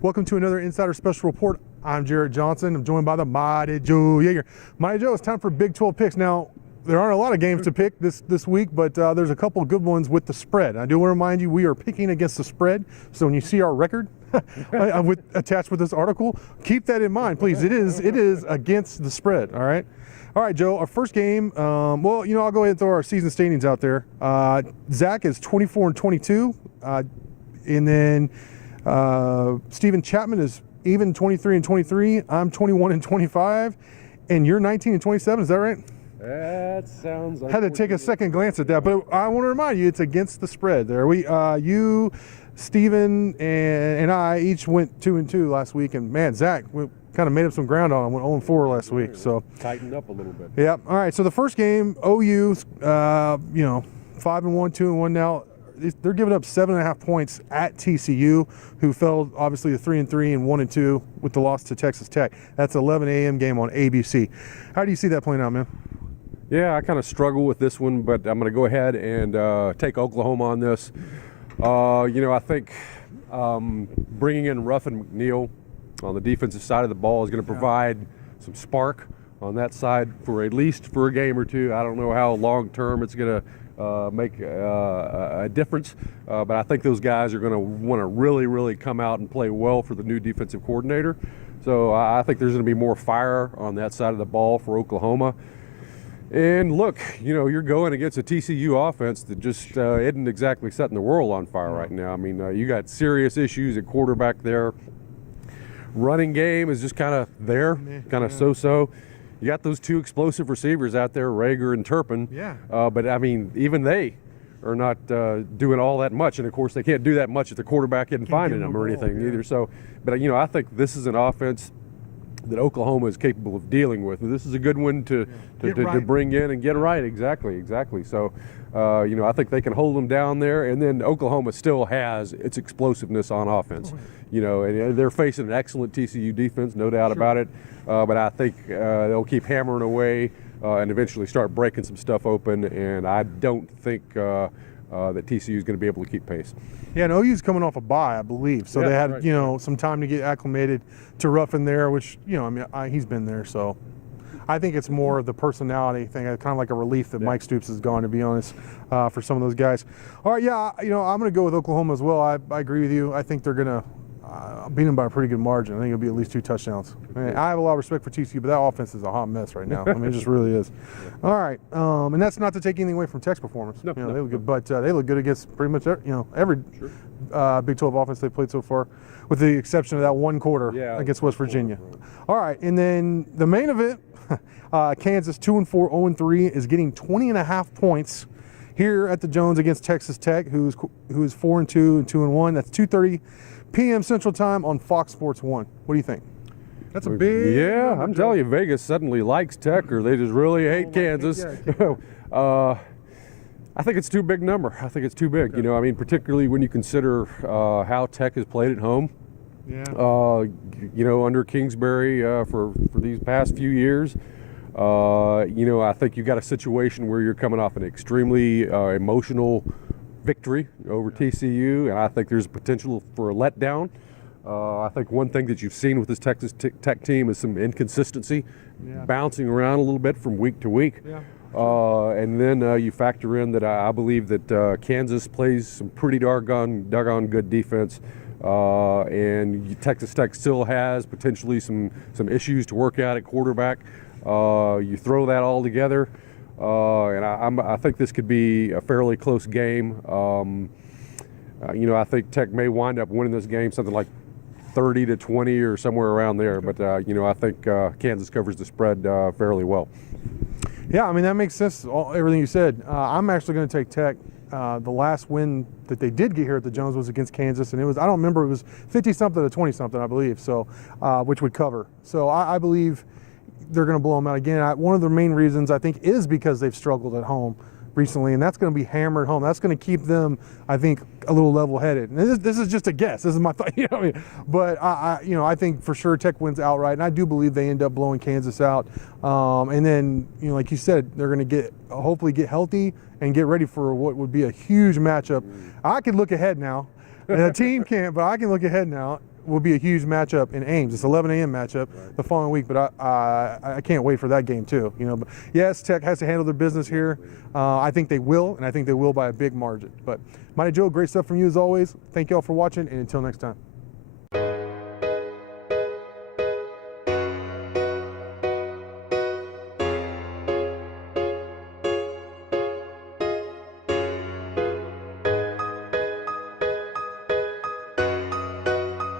Welcome to another Insider Special Report. I'm Jarret Johnson. I'm joined by the Mighty Joe Yeager. Mighty Joe, it's time for Big 12 picks. Now, there aren't a lot of games to pick this week, but there's a couple of good ones with the spread. I do want to remind you, we are picking against the spread. So when you see our record attached with this article, keep that in mind, please. It is against the spread, all right? All right, Joe, our first game, I'll go ahead and throw our season standings out there. Zach is 24-22, and then Stephen Chapman is even 23-23. I'm 21-25, and you're 19-27. Is that right? That sounds like. Had to take a second glance at that, but I want to remind you, it's against the spread. There, you, Stephen, and I each went 2-2 last week, and man, Zach kind of made up some ground on him. Went 0-4 last week, so tightened up a little bit. Yeah. All right. So the first game, OU, 5-1, 2-1 now. They're giving up 7.5 points at TCU, who fell obviously to 3-3 and 1-2 with the loss to Texas Tech. That's 11 a.m. game on ABC. How do you see that playing out, man? Yeah, I kind of struggle with this one, but I'm going to go ahead and take Oklahoma on this. I think bringing in Ruffin McNeil on the defensive side of the ball is going to provide some spark on that side for at least for a game or two. I don't know how long term it's going to make a difference, but I think those guys are going to want to really come out and play well for the new defensive coordinator. So I think there's going to be more fire on that side of the ball for Oklahoma. And look, you're going against a TCU offense that just isn't exactly setting the world on fire right now. I mean, you got serious issues at quarterback there. Running game is just kind of there, kind of so-so. You got those two explosive receivers out there, Yeager and Turpin. Yeah. But, I mean, even they are not doing all that much. And, of course, they can't do that much if the quarterback isn't finding them or anything either. So, but, I think this is an offense that Oklahoma is capable of dealing with. And this is a good one to bring in and get right. Exactly. So, I think they can hold them down there. And then Oklahoma still has its explosiveness on offense. And they're facing an excellent TCU defense, no doubt about it. But I think they'll keep hammering away and eventually start breaking some stuff open. And I don't think that TCU is going to be able to keep pace. Yeah, and OU's coming off a bye, I believe. So they had, some time to get acclimated to Ruffin there, which, he's been there. So I think it's more of the personality thing, kind of like a relief that Mike Stoops is gone, to be honest, for some of those guys. All right, I'm going to go with Oklahoma as well. I agree with you. I think they're going to beat them by a pretty good margin. I think it'll be at least 2 touchdowns. I have a lot of respect for TCU, but that offense is a hot mess right now. I mean, it just really is. All right, and that's not to take anything away from Tech's performance. They look good, but they look good against pretty much every Big 12 offense they played so far, with the exception of that one quarter against West Virginia. All right, and then the main event, Kansas 2-4, 0-3 is getting 20.5 points here at the Jones against Texas Tech, who is 4-2 and 2-1. That's 2:30 p.m. Central Time on Fox Sports 1. What do you think? That's a big number, I'm telling you, Vegas suddenly likes Tech, or they just really hate Kansas. I think it's too big number. I think it's too big. Okay. Particularly when you consider how Tech has played at home. Yeah. Under Kingsbury for these past few years. I think you got a situation where you're coming off an extremely emotional victory over TCU, and I think there's potential for a letdown. I think one thing that you've seen with this Texas Tech team is some inconsistency, bouncing around a little bit from week to week. Yeah. And then you factor in that I believe that Kansas plays some pretty doggone good defense, and Texas Tech still has potentially some issues to work out at quarterback. You throw that all together, and I think this could be a fairly close game. I think Tech may wind up winning this game something like 30-20 or somewhere around there. But I think Kansas covers the spread fairly well. Yeah, that makes sense. Everything you said. I'm actually going to take Tech. The last win that they did get here at the Jones was against Kansas, and I don't remember, it was 50-something to 20-something, I believe. So, which would cover. So I believe they're going to blow them out again. One of the main reasons, I think, is because they've struggled at home recently, and that's going to be hammered home. That's going to keep them, I think, a little level-headed. And this is just a guess. This is my thought. But I think for sure Tech wins outright, and I do believe they end up blowing Kansas out. And then, like you said, they're going to hopefully get healthy and get ready for what would be a huge matchup. I can look ahead now, and the team can't, but I can look ahead now will be a huge matchup in Ames. It's 11 a.m. matchup the following week, but I can't wait for that game too. You know, but yes, Tech has to handle their business here. I think they will, and I think they will by a big margin. But Mighty Joe, great stuff from you as always. Thank you all for watching, and until next time.